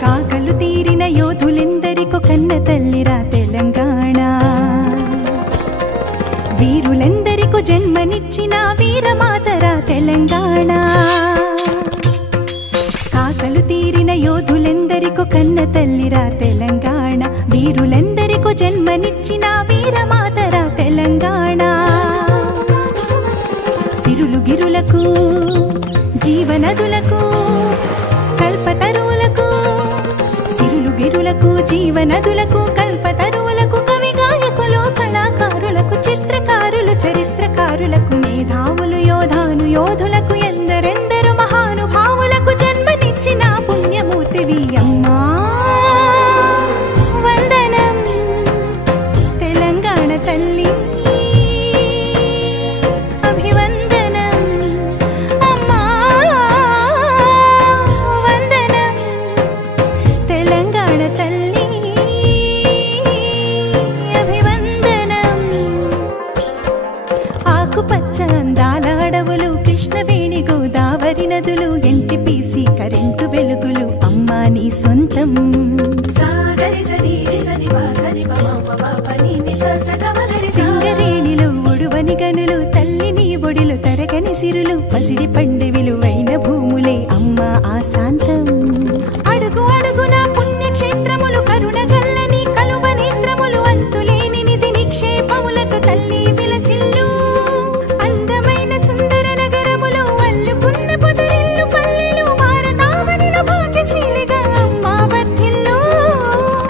కాకలు తీరిన యోధులెందరికో కన్న తల్లిరా తెలంగాణ, వీరులెందరికో జన్మనిచ్చిన వీరమాతరా తెలంగాణ. కాకలు తీరిన యోధులెందరికో కన్న తల్లిరా తెలంగాణ, వీరులెందరికో జన్మనిచ్చిన వీరమాతరా తెలంగాణ. సిరులు గిరులకు జీవనదులకు కల్పతరువులకు, సిరులు గిరులకు జీవనదులకు కల్పతరువులకు, కవి గాయకులు కళాకారులకు చిత్రకారులు చరిత్రకారులకు, మేధావులు యోధాను యోధులకు, ఎందరెందరు మహానుభావులకు జన్మనిచ్చిన పుణ్యమూర్తివి అమ్మా. వందనం తెలంగాణ తల్లి, అభివందనం అమ్మా. వందనం తెలంగాణ తల్లి, అభివందనం. ఆకుపచ్చ అందాల అడవులు, కృష్ణవేణి గోదావరి నదులు, ఎన్టీపీసీ కరెంటు వెలుగులు అమ్మా నీ సొంతం. సింగరేణిలో ఒడువని గనులు, తల్లి నీ ఒడిలో తరగని సిరులు, పసిడి పండి విలువైన భూములే అమ్మా ఆశాంతం. అడుగు అడుగున పుణ్యక్షేత్రములు, కరుణ గల్లని కలువ నేత్రములు, అంతులేని నిధి నిక్షేపములతో తల్లి విలసిల్లు. అందమైన సుందర నగరములు, అల్లుకున్న పొదరిల్లు పల్లెలు, భారతావనిలో భాగ్యశీలిగా అమ్మా వర్ధిల్లు.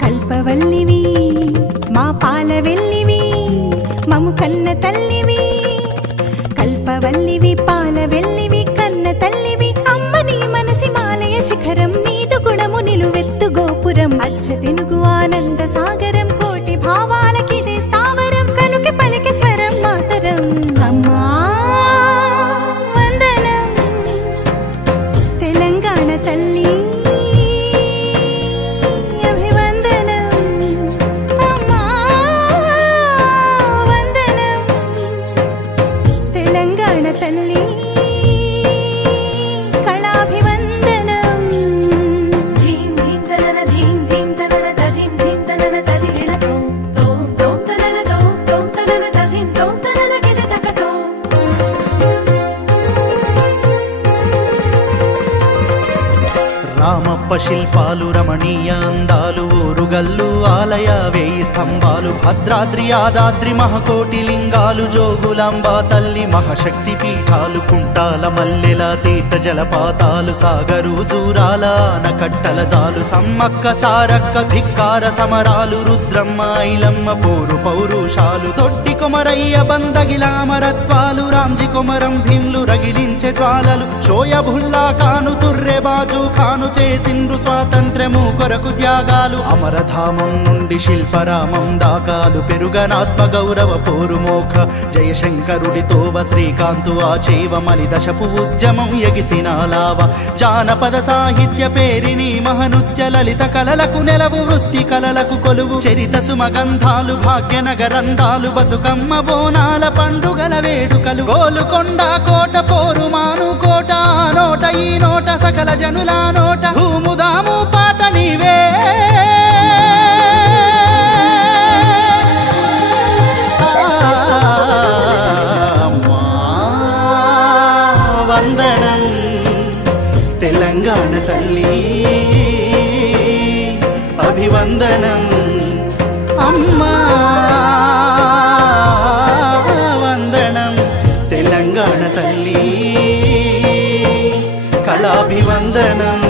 కల్పవల్లివి మా పాలవెల్లివి, మము కన్న తల్లివి. కల్పవల్లివి పాలవెల్లివి కన్న తల్లివి, అమ్మ నీ మనసి మాలయ శిఖరం, నీదు గుణము నిలువెత్తు గోపురం, అచ్చ తెనుగు ఆనంద సాగరం, కోటి భావాలకిదే స్థావరం, కనుక పలికి స్వరం మాతరం అమ్మా. వందనం తెలంగాణ తల్లి, అభివందనం అమ్మా. వందనం తెలంగాణ తల్లి, కళాభివందనం. ధీం ధీం తనన ధీం ధీం తనన తధీం ధీం తనన తదిగిణ తోం తోం తోం తనన తోం తోం తనన తధీం తోం తనన గిడ తక తోం. రామప్ప శిల్పాలు రమణీయ అందాలు, ఊరుగల్లు ఆలయ వేయి స్తంభాలు, భద్రాద్రి యాదాద్రి మహకోటి లింగాలు, జోగులాంబ తల్లి మహాశక్తి పీఠాలు, కుంటాల మల్లెల తీర్థ జలపాతాలు, సాగరు జూరాల ఆనకట్టల జాలు, సమ్మక్క సారక్క ధిక్కార సమరాలు, రుద్రమ్మ ఐలమ్మ పోరు పౌరుషాలు, దొడ్డి కొమరయ్య బందగిలామరత్వాలు, రాంజి కొమరం భీమ్లు రగిలించే జ్వాలలు, షోయబుల్లా కాను తుర్రె బాజు ఖాను చేసిండ్రు స్వాతంత్ర్యము కొరకు త్యాగాలు, అమరధామం నుండి శిల్పరామం దాకాలు, పెరుగనాత్మ గౌరవ పోరుమోఖ జయశంకరుడితోవ శ్రీకాంతు ఆచేవమని దశపు ఉద్యమం ఎగిసిన లావ, జానపద సాహిత్య పేరిని మహనృత్య లలిత కళలకు నెలవు, వృత్తి కళలకు కొలువు, చరిత సుమగంధాలు భాగ్యనగరంధాలు, బతుకమ్మ బోనాల పండుగల వేడుకలు, గోలుకొండ కోట పోరు మాను కోట, నోట ఈ నోట సకల జనుల నోట, ధూముదాము పాట నీవే. అమ్మా వందనం తెలంగాణ తల్లి, అభివందనం అమ్మా. వందనం తెలంగాణ తల్లి, కళాభివందనం.